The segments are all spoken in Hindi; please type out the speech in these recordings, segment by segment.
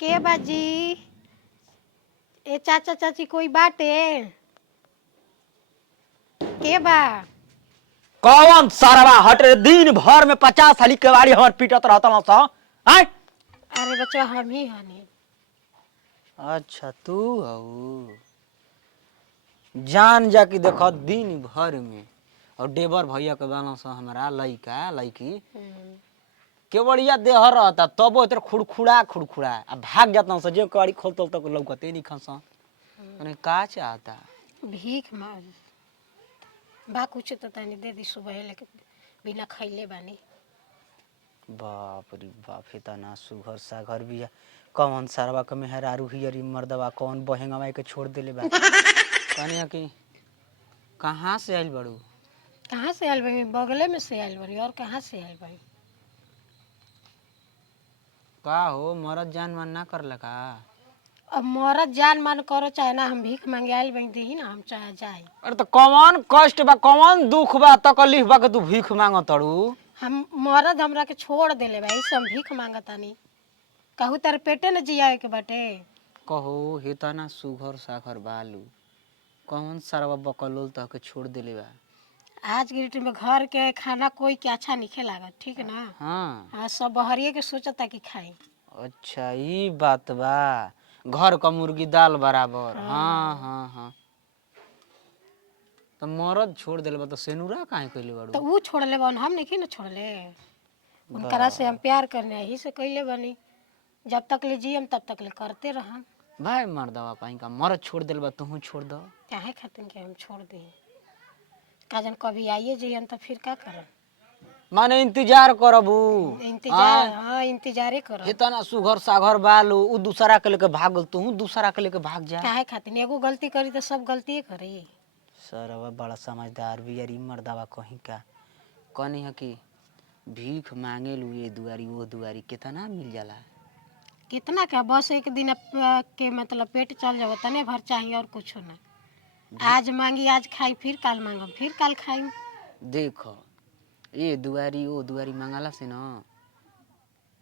के बाजी ए चाचा चाची कोई बाटे के बा। कौन सरवा हट रे, दिन भर में 50 साली केवाड़ी हमर पीटत रहता सा। हैं? अरे बच्चा हम ही हनी। अच्छा तू हऊ। जान जा कि देखो दिन भर में और डेबर भैया के बाना सा हमारा लइका लइकी केवड़िया देहर रहता तबो इधर खुड़खुड़ा खुड़खुड़ा आ भाग जाता सा। जे कड़ी खोलतल तक लौकते नहीं खसा। मैंने का चाहता भीख मार बा कुछ तो तनी दे दी सुबह लेके बिना खैले बानी। बाप रे बाप इतना सुघर सागर बिया। कौन सरवा के मेहरारू हियरी मर्दवा कौन बहेंगवा के छोड़ देले बा। कनिया की कहाँ से आइल बड़ू? कहाँ से आयल भाई? बगले में से आयल बड़ी और कहाँ से आयल भाई? का हो मरद जान मन ना कर लगा? अब मरद जान मान करो चाहे ना, हम भीख मांगे आयल बनी दी ना, हम चाहे जाए। अरे तो कौन कष्ट बा, कौन दुख बा, तकलीफ बा के तू भीख मांग तड़ू? हम मरद हमरा के छोड़ देले भाई, सब भीख मांगतानी। कहू तेरे पेटे न जियावे के बाटे। कहो हेतना सुघर सागर बालू कौन सरवा बकलोल तह के छोड़ देले बा? आज के डेट में घर के खाना कोई के अच्छा नहीं लागत, ठीक ना? हाँ हाँ, सब बहरिए के सोचता कि खाई। अच्छा ई बात बा। घर का मुर्गी दाल बराबर। हाँ हाँ हाँ। तो मरद छोड़ देले बा तो सेनुरा काहे कइले बाड़ू? तो वो छोड़ ले बन, हम नहीं ना छोड़ ले। उनकरा से हम प्यार करने यही से कैले बनी। जब तक ले जियम तब तक ले करते रहम। भाई मर्दवा कहीं का मरद छोड़ देले बा तू छोड़ दो। चाहे खातिर के हम छोड़ दी का जन कभी आइए जियम तो फिर का करम? माने इंतजार करबू? इंतजार, हाँ इंतजारे करम। इतना सुघर सागर बालू उ दूसरा के लेके भागल तू दूसरा के लेके भाग जा। काहे खातिर? एगो गलती करी तो सब गलती करी। सरवा बड़ा समझदार भी यारी मर्दवा कहीं का। कनी है कि भीख मांगे लू ये दुआरी वो दुआरी कितना मिल जाला? कितना का बस एक दिन के मतलब पेट चल जाओ तने भर चाहिए और कुछ ना। आज मांगी आज खाई, फिर काल मांगम फिर काल खाई। देखो ये दुआरी वो दुआरी मांगला से ना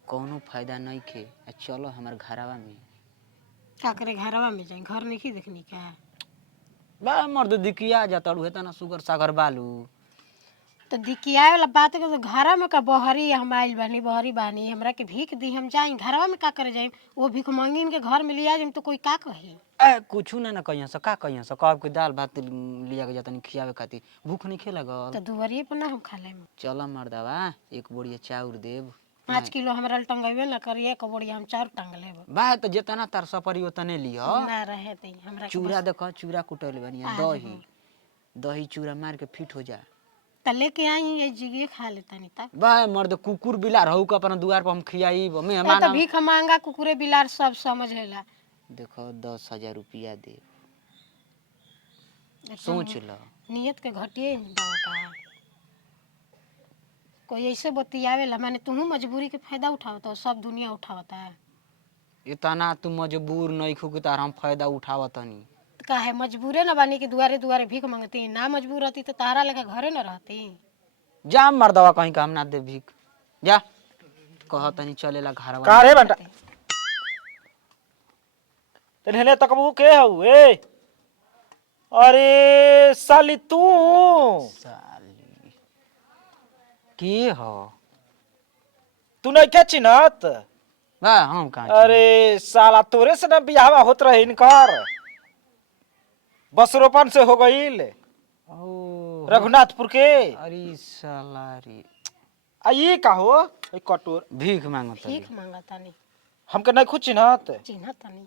कौनो फायदा नहीं खे। चलो हमार घरवा में। का करे घरवा में जाए? घर नहीं देखनी का? बा मर्द दिकिया जाता रू इतना सुगर सागर बालू। तो दिकियाए वाला बात है तो घरा में का बहरी हम आइल बानी, बहरी बानी हमरा के भीख दी, हम जाई घरवा में का करे जाई? वो भीख मांगिन के घर में लिया जाई तो कोई का कही? कुछ ना कहिया सा का कहिया सा कब के दाल भात लिया के जातनी खियावे खातिर भूख नहीं खे लगल? तो दुवरिए पर ना हम खा लेम। चल मर्दवा एक बोरिया चाउर देव। 5 किलो हमरा टंगेबे ना करिए, एक बोरिया हम चार टंग लेब। बा तो जितना तार सपरी उतने लियो। ना रहे ती हमरा के चूड़ा देखो चूड़ा कुटल बनिया दही दही चूड़ा मार के फिट हो जा। त लेके आई ये जिगे खा लेता नहीं ता। बा मर्द कुकुर बिलार हऊ का अपना दुआर पर हम खियाई ए मेहमान। तो भीख मांगा कुकुरे बिलार सब समझेला। देखो 10,000 रुपया दे सोच लो। नियत के घटिए बाबा का कोई ऐसे बतियावेला, माने तू मजबूरी के फायदा उठावत हो, सब दुनिया उठावता है। इतना तू मजबूर नहीं खू कि तार हम फायदा उठावतनी। काहे मजबूरे न बानी कि दुआरे दुआरे भीख मांगती? ना मजबूर रहती तो तारा लेके घरे न रहती। जा मर्दवा कहीं काम ना दे भीख जा। कहतनी चलेला घरवा का रे बेटा तेने तकबू के हऊ ए? अरे साली तू साली की हो? तू नहीं क्या चिन्हत? बा हम कहाँ अरे साला तोरे से ना बियाह होत रहे इनकर, बस रोपन से हो गईल ओ रघुनाथपुर के। अरे साला रे आ ये का हो ए कटोर भीख मांगत भीख मांगता नहीं हमके नहीं कुछ चिन्हत? चिन्हता नहीं।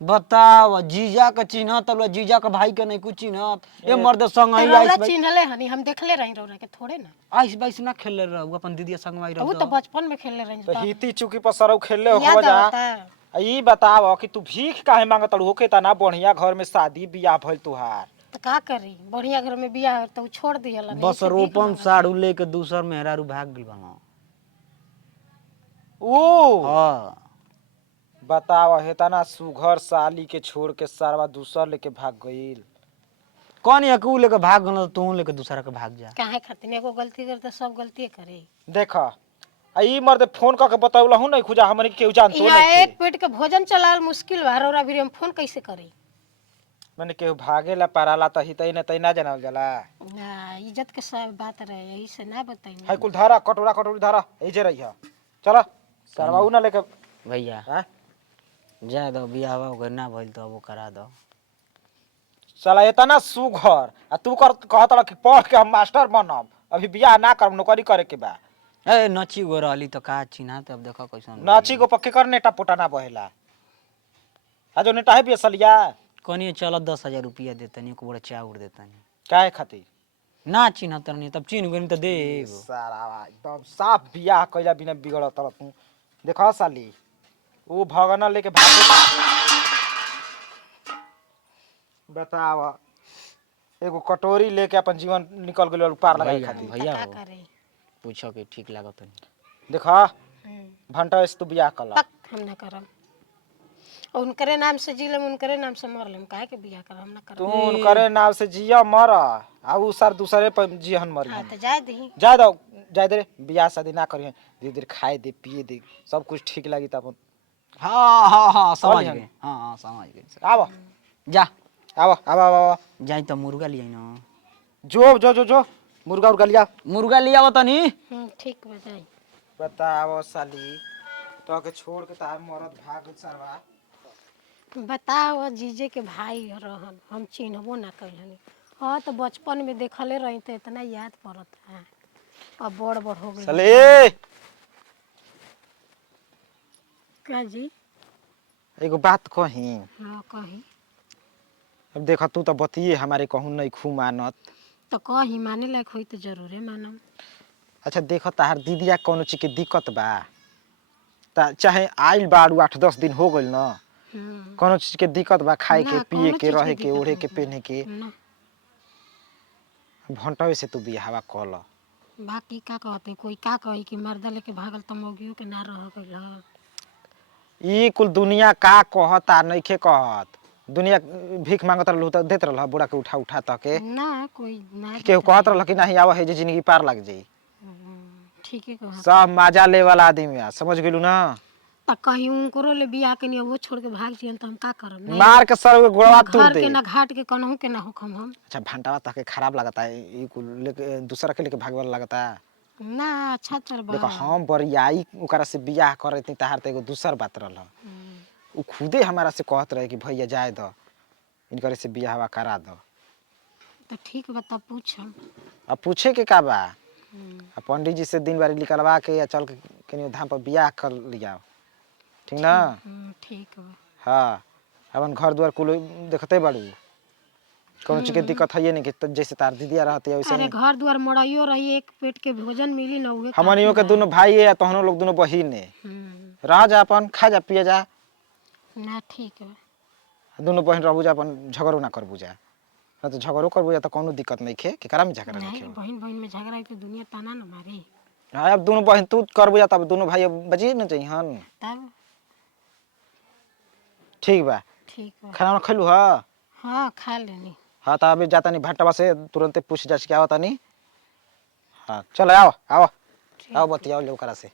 बताओ जीजा के चिन्हत लो जीजा के भाई के नहीं कुछ चिन्हत? ए मर्द संग आई रौरा आइस भाई चिन्हले हनी, हम देखले रही रौरा के थोड़े ना। आइस बाइस ना खेले रहू अपन दीदी संग आई वो रहू तो बचपन में खेलले रही तो हिती चुकी पर सरौ खेलले हो याद जा। आता। आ ई बताव कि तू भीख काहे मांगत हो के? तना बढ़िया घर में शादी बियाह भइल तुहार। तो का करी? बढ़िया घर में बियाह तो उ छोड़ दिया। बस रोपन साड़ू लेके दूसर मेहरारू भाग गइल बा। ओ हां बताव हेतना सुघर साली के छोड़ के सारवा दूसर लेके भाग गईल। कौन या कू लेके भाग गल तू लेके दूसरा के भाग जा? काहे खातिर? एगो गलती करे तो सब गलती करे। देख आ ई मर्दे फोन करके बतौला हूं नहीं खुजा हमनी के केहू जानतो यहाँ नहीं एक पेट के भोजन चलाल मुश्किल बा रौरा भी हम फोन कैसे करी। मैंने केहू भागेला पाराला त हितै न तै ना जानल जाला। ना इज्जत के सब बात रहे यही से ना बताई। हाय कुल धारा कटोरा कटोरी धारा ए जे रही चल करवाऊ ना लेके भैया हैं जाए दो बियाह अगर ना भइल तो वो करा दो। साला इतना सुघर आ तू कर कहत कि पढ़ के हम मास्टर बनब अभी बियाह ना करब नौकरी करे के बा। ए नची गो रहली तो का चिन्हा अब देखो कैसन नाची को पक्के कर नेटा पोटा ना बहेला आ जो नेटा है बेसलिया कनी चल 10,000 रुपया देतनी एक बोरा चाउर देतनी काहे खातिर ना चिन्ह तरनी तब चिन्ह गनी तो देब। सारा एकदम साफ बियाह कइला बिना बिगड़ तर तू देखा साली वो भगना लेके भागे बताव एगो कटोरी लेके अपन जीवन निकल गेल पार लगाए भैया खातिर भैया का हो करे। पूछो कि ठीक लागत नहीं। देखा भंटा इस तू बियाह कला पक हम ना करम उनकरे नाम से जी लेम उनकरे नाम से मर लेम काहे के बियाह करम हम ना तू करम। उनकरे नाम से जिया मर आ उ सर दूसरे पर जिहन मर हाँ तो जाए दही। जा दो जाए दे बियाह शादी ना करिए धीरे धीरे खाए दे पिए दे सब कुछ ठीक लगी तब हाँ हाँ हाँ समझ और गए हाँ हाँ समझ गए आव जा आव आव आव जाई तो मुर्गा लिया ना जो जो जो जो मुर्गा उर्गा लिया मुर्गा लिया वो तनी ठीक बताई। बताओ साली तो के छोड़ के तार मरद भाग सरवा बताओ जीजे के भाई रहन हम चिन्हबो ना कैलनी। हाँ तो बचपन में देखले रही तो इतना याद पड़त है अब बड़ बड़ हो गई। साले का जी एगो बात कही हाँ कही अब देखा तू तो बतिए हमारे कहूँ नहीं खू मानत तो कही माने लायक होई तो जरूरे मानम। अच्छा देखो तार दीदिया कोनो चीज के दिक्कत बा ता चाहे आइल बाड़ू 8-10 दिन हो गइल न कोनो चीज के दिक्कत बा खाए के ना, पिए कौनो के चीज के रहे के दिक्कत ओढ़े के नहीं। पहने के ना भंटवे से तू बियाहवा कल बाकी का कहते कोई का कही कि मर्दा लेके भागल तो मौगियों के ना रह गइल ह। ई कुल दुनिया का कहता नइखे कहत दुनिया भीख मांगत रहलू त देत रहल बुढ़ा के उठा उठा त के ना कोई ना केहू देता कहत है। रहल कि नहीं आवा है जे जिंदगी पार लग जाई ठीक है कहा सब मजा ले वाला आदमी है समझ गेलू ना तो कहीं उनको ले बियाह के नहीं वो छोड़ के भाग जियन तो हम का करब। नहीं मार के सर के गोड़वा ना तोड़ घर दे के ना घाट के कनहू के ना होखम हम। अच्छा भंटावा तके खराब लगता है ई कुल लेके दूसरा के लेके भागवे लगता ना अच्छा चल बा देखो हम बरियाई ओकरा से बियाह करती तहार त एगो दूसर बात रहल उ खुदे हमारा से कहत रहे कि भैया जाए द इनकरे से बियाहवा करा दो तो ठीक बा तब पूछम। अब पूछे के का बा आ पंडित जी से दिन बारी निकलवा के या चल के कहीं धाम पर बियाह कर लिया ठीक ना ठीक बा। हाँ अपन घर द्वार कुल देखते बाड़ू कोनो चीज के दिक्कत है नहीं कि जैसे तार दीदिया रहती है वैसे अरे घर द्वार मड़ाइयो रही एक पेट के भोजन मिली ना उहे हमनियों के दोनों भाई है तहनो लोग दोनों बहिन है रह जा अपन खा जा पिए जा ना ठीक बा। दोनों बहन रहू जा अपन झगड़ो ना करबू जा ना तो झगड़ो करबू जा तो कोनो दिक्कत नहीं खे केकरा में झगड़ा नहीं नहीं खे बहन बहन में झगड़ा तो दुनिया ताना न मारी। हाँ अब दोनों बहन तू करबू जा तब दोनों भाई बची न चाहिए हन तब ठीक बा ठीक बा। खाना खैलू हाँ हाँ खा लेनी। हाँ तो अभी जाता नहीं भट्टवा से तुरंत पूछ जा के आवता नहीं हाँ चलो आओ आओ आओ बतियाओ ले ओकरा से।